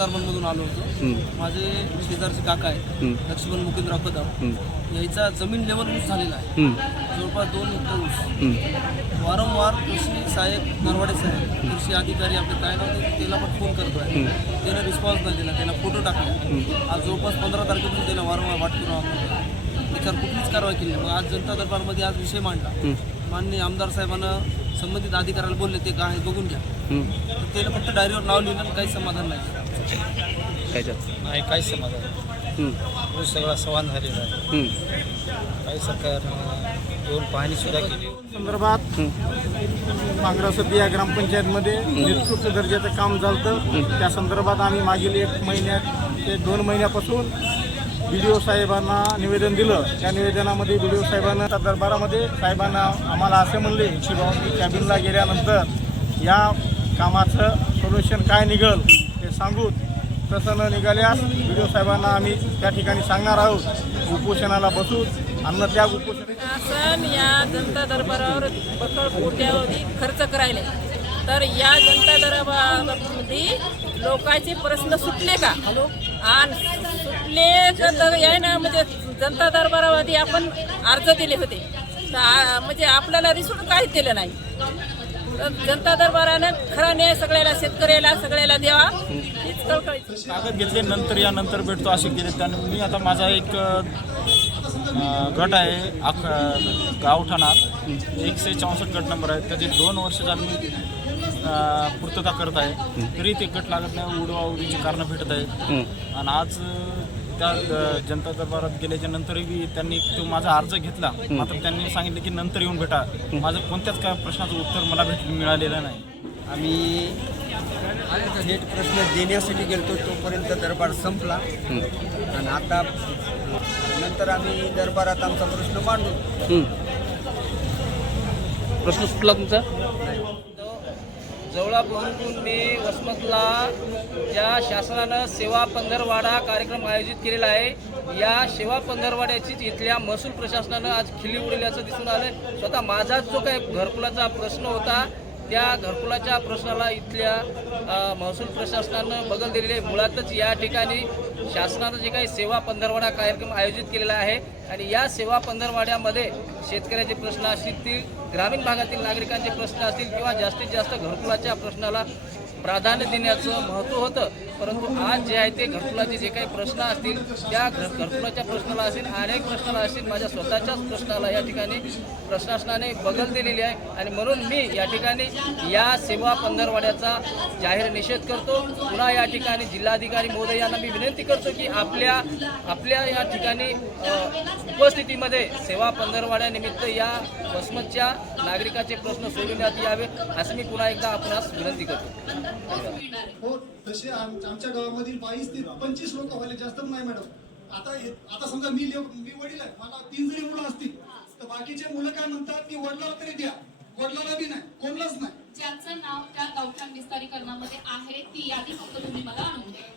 दरबारमधून आलो होतो. माझे शेजारचे काका आहेत हं, लक्ष्मण मुकेंद्र कदम याचा जमीन लेवल ऊस झालेला आहे. जवळपास दोन हेक्टर ऊस. वारंवार कृषी सहाय्यक नरवाडे साहेब कृषी अधिकारी आपले काय नाव ते- त्याला पण फोन करतो आहे त्यानं रिस्पॉन्स नाही दिला त्याला फोटो टाकले. आज जवळपास पंधरा तारखेपासून त्याला वारंवार वाटतो वापरतो त्याच्यावर कुठलीच कारवाई केली. मग आज जनता दरबारमध्ये आज विषय मांडला. माननीय आमदार साहेबांना संबंधित अधिकाऱ्याला बोलले ते काय आहे बघून घ्या. हं. तर त्याला फक्त डायरीवर नाव लिहिलं काही समाधान नाही. कायच्यात नाही काहीच समाधान हं, तो सगळा सवान झालेला आहे. हं, काही सरकारनं येऊन पाहणीसुद्धा केली. संदर्भात हं, पांगरा सध्या ग्रामपंचायतमध्ये निकृष्ट दर्जाचं काम झालं त्या संदर्भात आम्ही मागील एक महिन्यात ते दोन महिन्यापासून बी डी ओ साहेबांना निवेदन दिलं. त्या निवेदनामध्ये बी डी ओ साहेबांना त्या दरबारामध्ये साहेबांना आम्हाला असे म्हणले की बाबा मी कॅबिनला गेल्यानंतर या कामाचं सोल्युशन काय निघल ते सांगू तसं न निघाल्यास बी डी ओ साहेबांना आम्ही त्या ठिकाणी सांगणार आहोत. उपोषणाला बसू अन्न त्या उपोषण शासन या जनता दरबारावर बकळ कोट्यावधी खर्च करायला. तर या जनता दरबारामध्ये लोकांचे प्रश्न सुटले का? आणि सुटले का तर ना म्हणजे जनता दरबारामध्ये आपण अर्ज दिले होते. तर म्हणजे आपल्याला रिसूट काहीच दिलं नाही. जनता दरबारानं खरा न्याय सगळ्याला शेतकऱ्याला सगळ्याला द्यावा. हीच कागद घेतले नंतर या नंतर भेटतो असे केले. त्याने मी आता माझा एक गट आहे अक गावठाणात एकशे चौसष्ट गट नंबर आहे त्याचे दोन वर्ष झाले मी पूर्तता करत आहे. तरी ते गट लागत नाही उडवाउडीची कारणं भेटत आहेत. हं. आणि आज त्या जनता दरबारात गेल्याच्या नंतरही त्यांनी तो माझा अर्ज घेतला. मात्र त्यांनी सांगितलं की नंतर येऊन भेटा. माझं कोणत्याच काय प्रश्नाचं उत्तर मला भेट मिळालेलं नाही. आम्ही थेट प्रश्न देण्यासाठी गेलतो तोपर्यंत दरबार संपला. आणि आता नंतर आम्ही दरबारात आमचा प्रश्न मांडू. प्रश्न सुटला तुमचा? जवळा जवळापासून मी वसमतला ज्या शासनानं सेवा पंधरवाडा कार्यक्रम आयोजित केलेला आहे या सेवा पंधरवाड्याचीच इथल्या महसूल प्रशासनानं आज खिल्ली उडल्याचं दिसून आलं स्वतः माझाच जो काही घरकुलाचा प्रश्न होता त्या घरकुलाच्या प्रश्नाला इथल्या महसूल प्रशासनानं बगल दिलेली आहे. मुळातच या ठिकाणी शासनानं जे काही सेवा पंधरवाडा कार्यक्रम आयोजित केलेला आहे आणि या सेवा पंधरवाड्यामध्ये शेतकऱ्याचे प्रश्न असतील ग्रामीण भागातील नागरिकांचे प्रश्न असतील किंवा जास्तीत जास्त घरकुलाच्या प्रश्नाला प्राधान्य देण्याचं महत्त्व होतं. परंतु आज जे आहे ते घरकुलाचे जे काही प्रश्न असतील त्या घरकुलाच्या प्रश्नाला असतील अनेक प्रश्नाला असतील माझ्या स्वतःच्याच प्रश्नाला या ठिकाणी प्रशासनाने बगल दिलेली आहे. आणि म्हणून मी या ठिकाणी या सेवा पंधरवाड्याचा जाहीर निषेध करतो. पुन्हा या ठिकाणी जिल्हाधिकारी महोदय यांना मी विनंती करतो की आपल्या आपल्या या ठिकाणी उपस्थितीमध्ये सेवा पंधरवाड्यानिमित्त या वसमतच्या नागरिकाचे प्रश्न सोडविण्यात यावे असं मी पुन्हा एकदा आपणास विनंती करतो. हो तसे आम- आमच्या गावामधील बावीस ते पंचवीस लोक व्हायला जास्त नाही मॅडम. आता हे- आता समजा मी लेव- मी वडील आहे मला तीन जरी मुलं असतील तर बाकीचे मुलं काय म्हणतात की वडिलाला तरी द्या. वडिलाला बी नाही कोणलाच नाही. ज्याचं नाव त्या गावठाण विस्तारीकरणामध्ये आहे ती यादी फक्त तुम्ही मला आणून द्या.